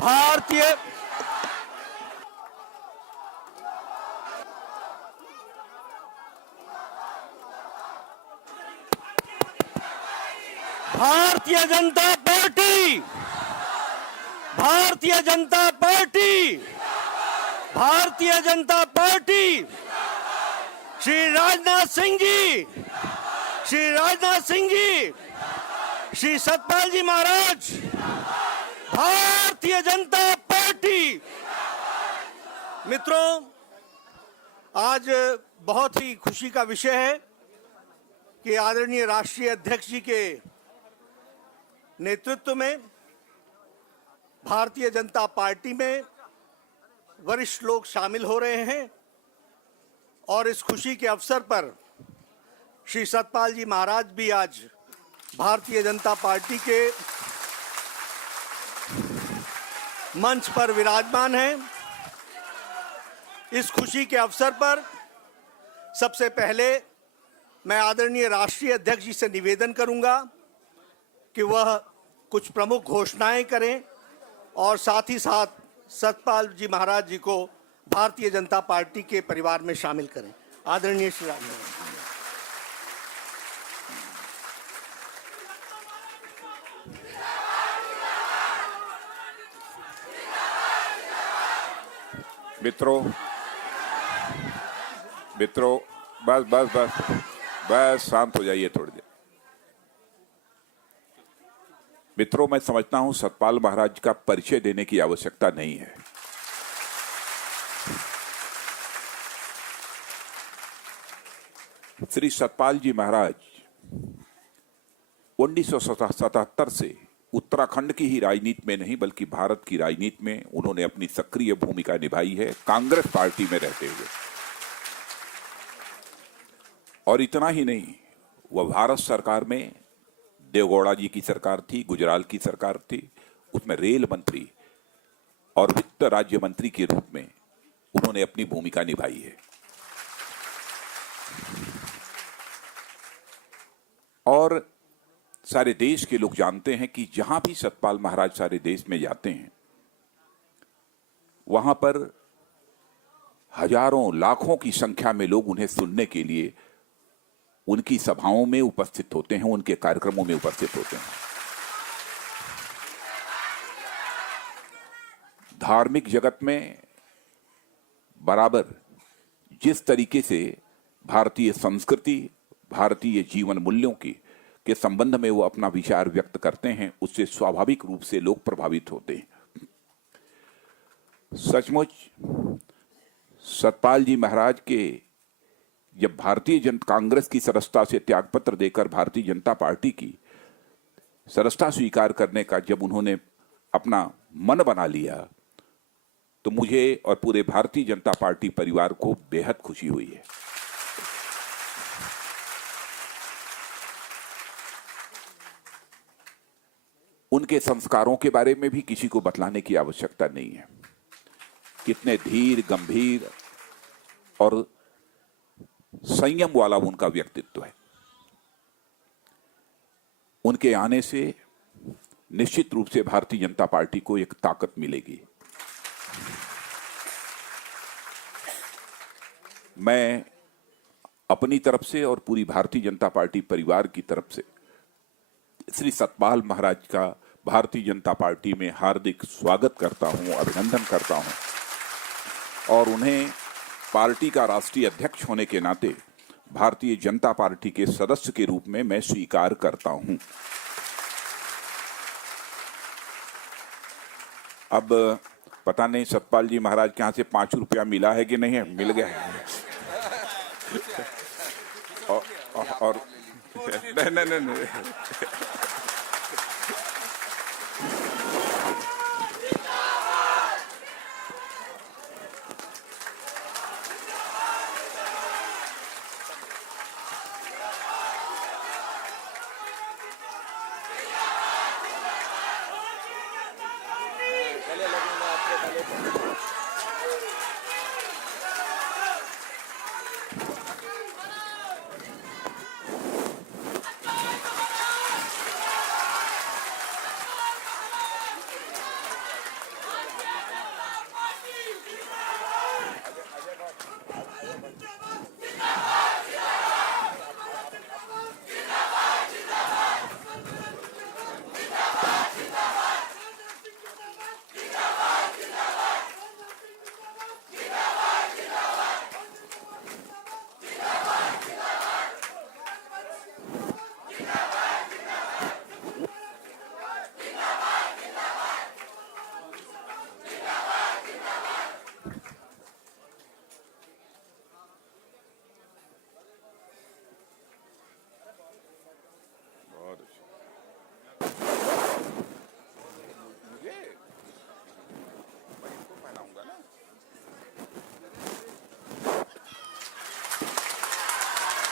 Bharatiya Janata party, Bharatiya Janata party, Bharatiya Janata party, Shri Rajnath Singh ji, Shri Rajnath Singh ji, Shri Satpal जी महाराज, Bharatiya Janata party. मित्रों, आज बहुत ही खुशी का विषय है कि आदरणीय राष्ट्रीय अध्यक्ष जी के नेतृत्व में भारतीय जनता पार्टी में वरिष्ठ लोग शामिल हो रहे हैं और इस खुशी के अवसर पर श्री सतपाल जी महाराज भी आज भारतीय जनता पार्टी के मंच पर विराजमान हैं। इस खुशी के अवसर पर सबसे पहले मैं आदरणीय राष्ट्रीय अध्यक्ष जी से निवेदन करूंगा कि वह कुछ प्रमुख घोषणाएं करें और साथ ही साथ सतपाल जी महाराज जी को भारतीय जनता पार्टी के परिवार में शामिल करें। आदरणीय श्री राजनाथ। मित्रों, बस बस बस बस शांत हो जाइए थोड़ी देर। मित्रों, मैं समझता हूं सतपाल महाराज का परिचय देने की आवश्यकता नहीं है। श्री सतपाल जी महाराज 1977 से उत्तराखंड की ही राजनीति में नहीं बल्कि भारत की राजनीति में उन्होंने अपनी सक्रिय भूमिका निभाई है, कांग्रेस पार्टी में रहते हुए। और इतना ही नहीं, वह भारत सरकार में देवगौड़ा जी की सरकार थी, गुजराल की सरकार थी, उसमें रेल मंत्री और वित्त राज्य मंत्री के रूप में उन्होंने अपनी भूमिका निभाई है। और सारे देश के लोग जानते हैं कि जहां भी सतपाल महाराज सारे देश में जाते हैं वहां पर हजारों लाखों की संख्या में लोग उन्हें सुनने के लिए उनकी सभाओं में उपस्थित होते हैं, उनके कार्यक्रमों में उपस्थित होते हैं। धार्मिक जगत में बराबर जिस तरीके से भारतीय संस्कृति, भारतीय जीवन मूल्यों के संबंध में वो अपना विचार व्यक्त करते हैं, उससे स्वाभाविक रूप से लोग प्रभावित होते हैं। सचमुच सतपाल जी महाराज के जब भारतीय जनता कांग्रेस की सदस्यता से त्यागपत्र देकर भारतीय जनता पार्टी की सदस्यता स्वीकार करने का जब उन्होंने अपना मन बना लिया तो मुझे और पूरे भारतीय जनता पार्टी परिवार को बेहद खुशी हुई है। उनके संस्कारों के बारे में भी किसी को बतलाने की आवश्यकता नहीं है। कितने धीर, गंभीर और संयम वाला उनका व्यक्तित्व है। उनके आने से निश्चित रूप से भारतीय जनता पार्टी को एक ताकत मिलेगी। मैं अपनी तरफ से और पूरी भारतीय जनता पार्टी परिवार की तरफ से श्री सतपाल महाराज का भारतीय जनता पार्टी में हार्दिक स्वागत करता हूं, अभिनंदन करता हूं और उन्हें पार्टी का राष्ट्रीय अध्यक्ष होने के नाते भारतीय जनता पार्टी के सदस्य के रूप में मैं स्वीकार करता हूं। अब पता नहीं सतपाल जी महाराज के यहां से 5 रुपया मिला है कि नहीं है, मिल गया है। और नहीं।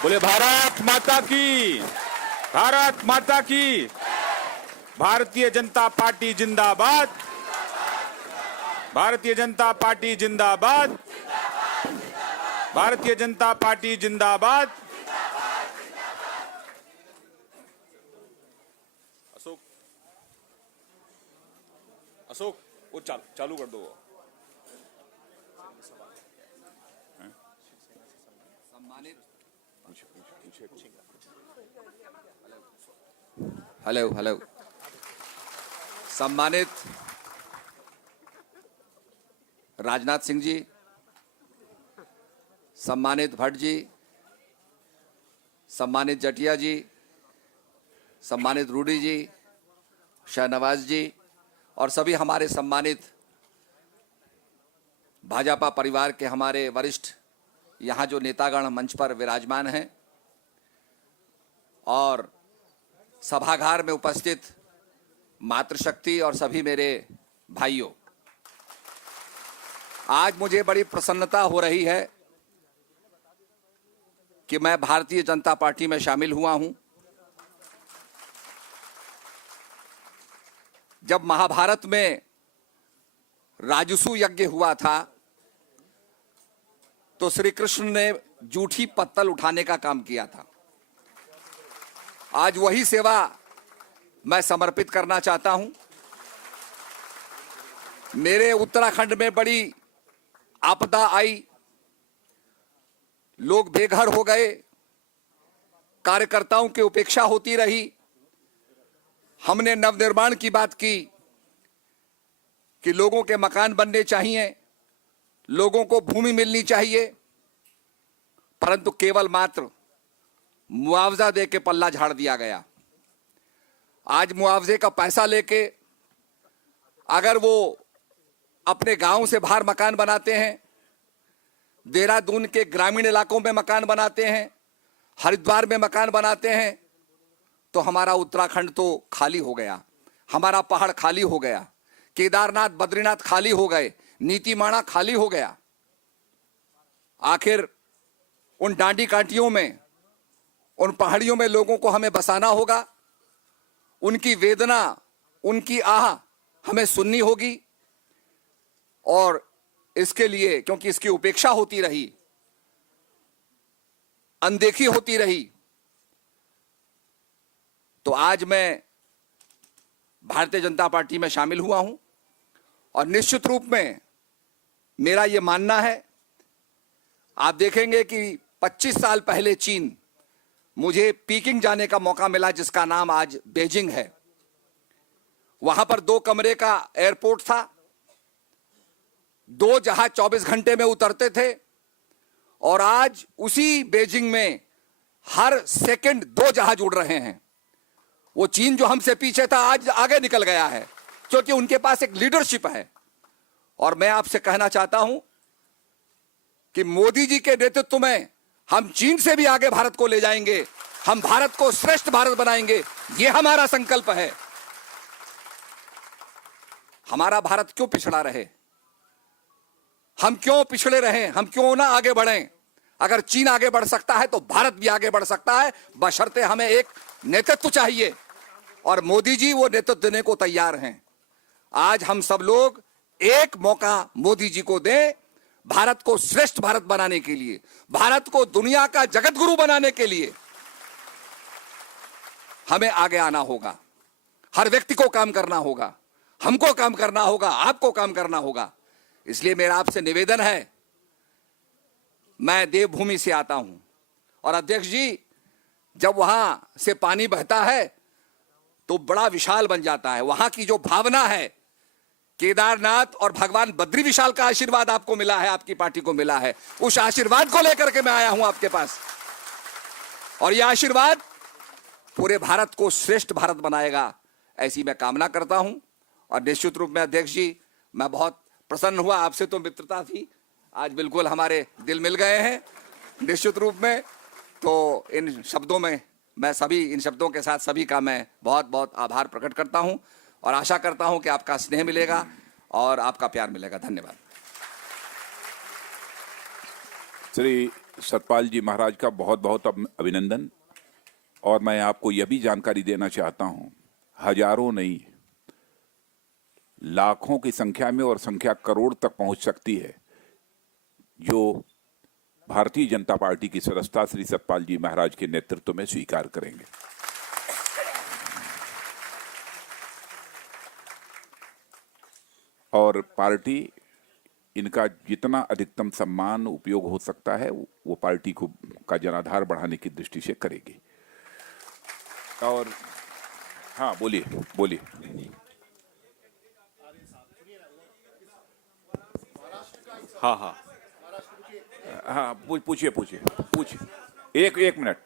बोले भारत माता की, भारत माता की। भारतीय जनता पार्टी जिंदाबाद, भारतीय जनता पार्टी जिंदाबाद, भारतीय जनता पार्टी जिंदाबाद। अशोक, अशोक वो चालू कर दो। Hello hello. सम्मानित राजनाथ सिंह जी, सम्मानित भट्ट जी, सम्मानित जटिया जी, सम्मानित रूडी जी, शाहनवाज जी और सभी हमारे सम्मानित भाजपा परिवार के हमारे वरिष्ठ यहाँ जो नेतागण मंच पर विराजमान हैं और सभागार में उपस्थित मातृशक्ति और सभी मेरे भाइयों, आज मुझे बड़ी प्रसन्नता हो रही है कि मैं भारतीय जनता पार्टी में शामिल हुआ हूं। जब महाभारत में राजसूय यज्ञ हुआ था तो श्री कृष्ण ने जूठी पत्तल उठाने का काम किया था। आज वही सेवा मैं समर्पित करना चाहता हूं। मेरे उत्तराखंड में बड़ी आपदा आई, लोग बेघर हो गए, कार्यकर्ताओं की उपेक्षा होती रही। हमने नवनिर्माण की बात की कि लोगों के मकान बनने चाहिए, लोगों को भूमि मिलनी चाहिए, परंतु केवल मात्र मुआवजा दे के पल्ला झाड़ दिया गया। आज मुआवजे का पैसा लेके अगर वो अपने गांव से बाहर मकान बनाते हैं, देहरादून के ग्रामीण इलाकों में मकान बनाते हैं, हरिद्वार में मकान बनाते हैं, तो हमारा उत्तराखंड तो खाली हो गया, हमारा पहाड़ खाली हो गया, केदारनाथ बद्रीनाथ खाली हो गए, नीतीमाणा खाली हो गया। आखिर उन डांडी कांटियों में, उन पहाड़ियों में लोगों को हमें बसाना होगा, उनकी वेदना, उनकी आह हमें सुननी होगी। और इसके लिए, क्योंकि इसकी उपेक्षा होती रही, अनदेखी होती रही, तो आज मैं भारतीय जनता पार्टी में शामिल हुआ हूं। और निश्चित रूप में मेरा यह मानना है, आप देखेंगे कि 25 साल पहले चीन, मुझे पीकिंग जाने का मौका मिला जिसका नाम आज बीजिंग है। वहां पर 2 कमरे का एयरपोर्ट था, 2 जहाज 24 घंटे में उतरते थे, और आज उसी बीजिंग में हर सेकंड 2 जहाज उड़ रहे हैं। वो चीन जो हमसे पीछे था आज आगे निकल गया है, क्योंकि उनके पास एक लीडरशिप है। और मैं आपसे कहना चाहता हूं कि मोदी जी के नेतृत्व में हम चीन से भी आगे भारत को ले जाएंगे, हम भारत को श्रेष्ठ भारत बनाएंगे, यह हमारा संकल्प है। हमारा भारत क्यों पिछड़ा रहे, हम क्यों पिछड़े रहे, हम क्यों ना आगे बढ़ें। अगर चीन आगे बढ़ सकता है तो भारत भी आगे बढ़ सकता है, बशर्ते हमें एक नेतृत्व चाहिए, और मोदी जी वो नेतृत्व देने को तैयार हैं। आज हम सब लोग एक मौका मोदी जी को दें, भारत को श्रेष्ठ भारत बनाने के लिए, भारत को दुनिया का जगत गुरु बनाने के लिए हमें आगे आना होगा। हर व्यक्ति को काम करना होगा, हमको काम करना होगा, आपको काम करना होगा। इसलिए मेरा आपसे निवेदन है, मैं देवभूमि से आता हूं, और अध्यक्ष जी, जब वहां से पानी बहता है तो बड़ा विशाल बन जाता है। वहां की जो भावना है, केदारनाथ और भगवान बद्री विशाल का आशीर्वाद आपको मिला है, आपकी पार्टी को मिला है, उस आशीर्वाद को लेकर के मैं आया हूं आपके पास। और यह आशीर्वाद पूरे भारत को श्रेष्ठ भारत बनाएगा, ऐसी मैं कामना करता हूं। और निश्चित रूप में अध्यक्ष जी, मैं बहुत प्रसन्न हुआ, आपसे तो मित्रता थी, आज बिल्कुल हमारे दिल मिल गए हैं निश्चित रूप में। तो इन शब्दों में मैं सभी, इन शब्दों के साथ सभी का मैं बहुत बहुत आभार प्रकट करता हूं, और आशा करता हूं कि आपका स्नेह मिलेगा और आपका प्यार मिलेगा। धन्यवाद। श्री सतपाल जी महाराज का बहुत बहुत अभिनंदन। और मैं आपको यह भी जानकारी देना चाहता हूं, हजारों नहीं लाखों की संख्या में और संख्या करोड़ तक पहुंच सकती है जो भारतीय जनता पार्टी की सदस्यता श्री सतपाल जी महाराज के नेतृत्व में स्वीकार करेंगे। और पार्टी इनका जितना अधिकतम सम्मान उपयोग हो सकता है वो पार्टी को का जनाधार बढ़ाने की दृष्टि से करेगी। और हाँ, बोलिए बोलिए। हाँ हाँ हाँ, पूछिए पूछिए पूछिए। एक मिनट।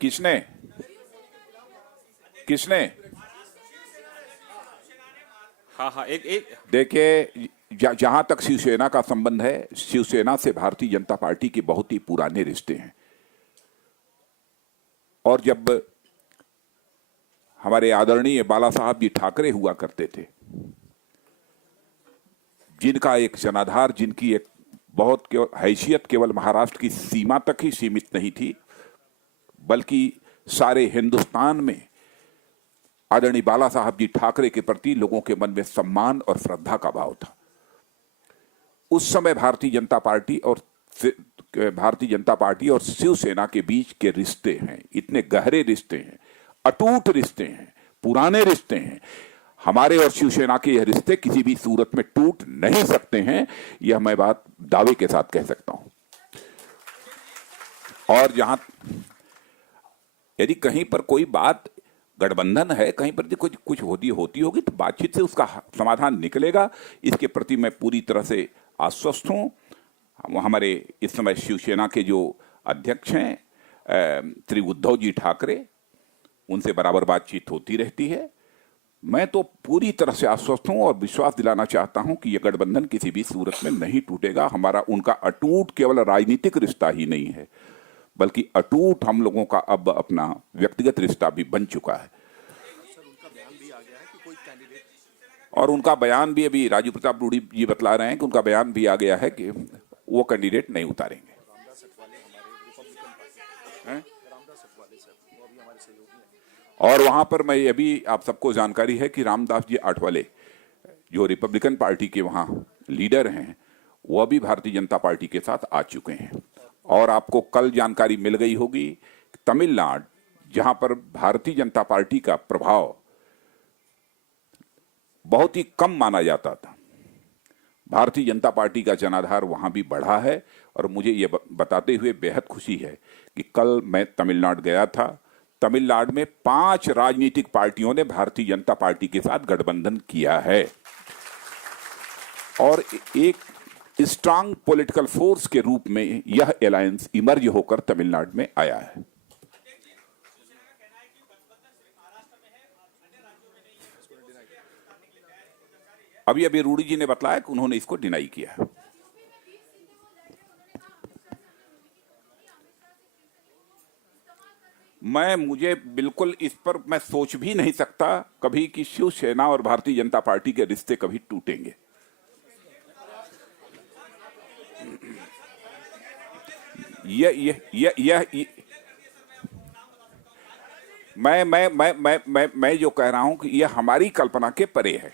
किसने हाँ हाँ एक देखिए, जहां तक शिवसेना का संबंध है, शिवसेना से भारतीय जनता पार्टी के बहुत ही पुराने रिश्ते हैं। और जब हमारे आदरणीय बाला साहब जी ठाकरे हुआ करते थे, जिनका एक जनाधार, जिनकी एक बहुत हैसियत केवल महाराष्ट्र की सीमा तक ही सीमित नहीं थी, बल्कि सारे हिंदुस्तान में आदरणीय बाला साहब जी ठाकरे के प्रति लोगों के मन में सम्मान और श्रद्धा का भाव था। उस समय भारतीय जनता पार्टी और शिवसेना के बीच के रिश्ते हैं, इतने गहरे रिश्ते हैं, अटूट रिश्ते हैं, पुराने रिश्ते हैं। हमारे और शिवसेना के यह रिश्ते किसी भी सूरत में टूट नहीं सकते हैं, यह मैं बात दावे के साथ कह सकता हूं। और जहां यदि कहीं पर कोई बात गठबंधन है, कहीं पर कुछ होती होगी तो बातचीत से उसका समाधान निकलेगा, इसके प्रति मैं पूरी तरह से आश्वस्त हूं। हमारे इस समय शिवसेना के जो अध्यक्ष हैं श्री उद्धव जी ठाकरे, उनसे बराबर बातचीत होती रहती है। मैं तो पूरी तरह से आश्वस्त हूं और विश्वास दिलाना चाहता हूं कि यह गठबंधन किसी भी सूरत में नहीं टूटेगा। हमारा उनका अटूट केवल राजनीतिक रिश्ता ही नहीं है, बल्कि अटूट हम लोगों का अब अपना व्यक्तिगत रिश्ता भी बन चुका है। और उनका बयान भी अभी राजू प्रताप रूडी जी बतला रहे हैं कि उनका बयान भी आ गया है कि वो कैंडिडेट नहीं उतारेंगे। और वहां पर मैं ये भी आप सबको जानकारी है कि रामदास जी आठवले जो रिपब्लिकन पार्टी के वहां लीडर हैं, वह भी भारतीय जनता पार्टी के साथ आ चुके हैं। और आपको कल जानकारी मिल गई होगी, तमिलनाडु, जहां पर भारतीय जनता पार्टी का प्रभाव बहुत ही कम माना जाता था, भारतीय जनता पार्टी का जनाधार वहां भी बढ़ा है। और मुझे यह बताते हुए बेहद खुशी है कि कल मैं तमिलनाडु गया था। तमिलनाडु में 5 राजनीतिक पार्टियों ने भारतीय जनता पार्टी के साथ गठबंधन किया है और एक स्ट्रांग पॉलिटिकल फोर्स के रूप में यह अलायंस इमर्ज होकर तमिलनाडु में आया है। अभी अभी रूडी जी ने बताया कि उन्होंने इसको डिनाई किया है। मुझे बिल्कुल इस पर मैं सोच भी नहीं सकता कभी कि शिवसेना और भारतीय जनता पार्टी के रिश्ते कभी टूटेंगे। मैं जो कह रहा हूं कि यह हमारी कल्पना के परे है।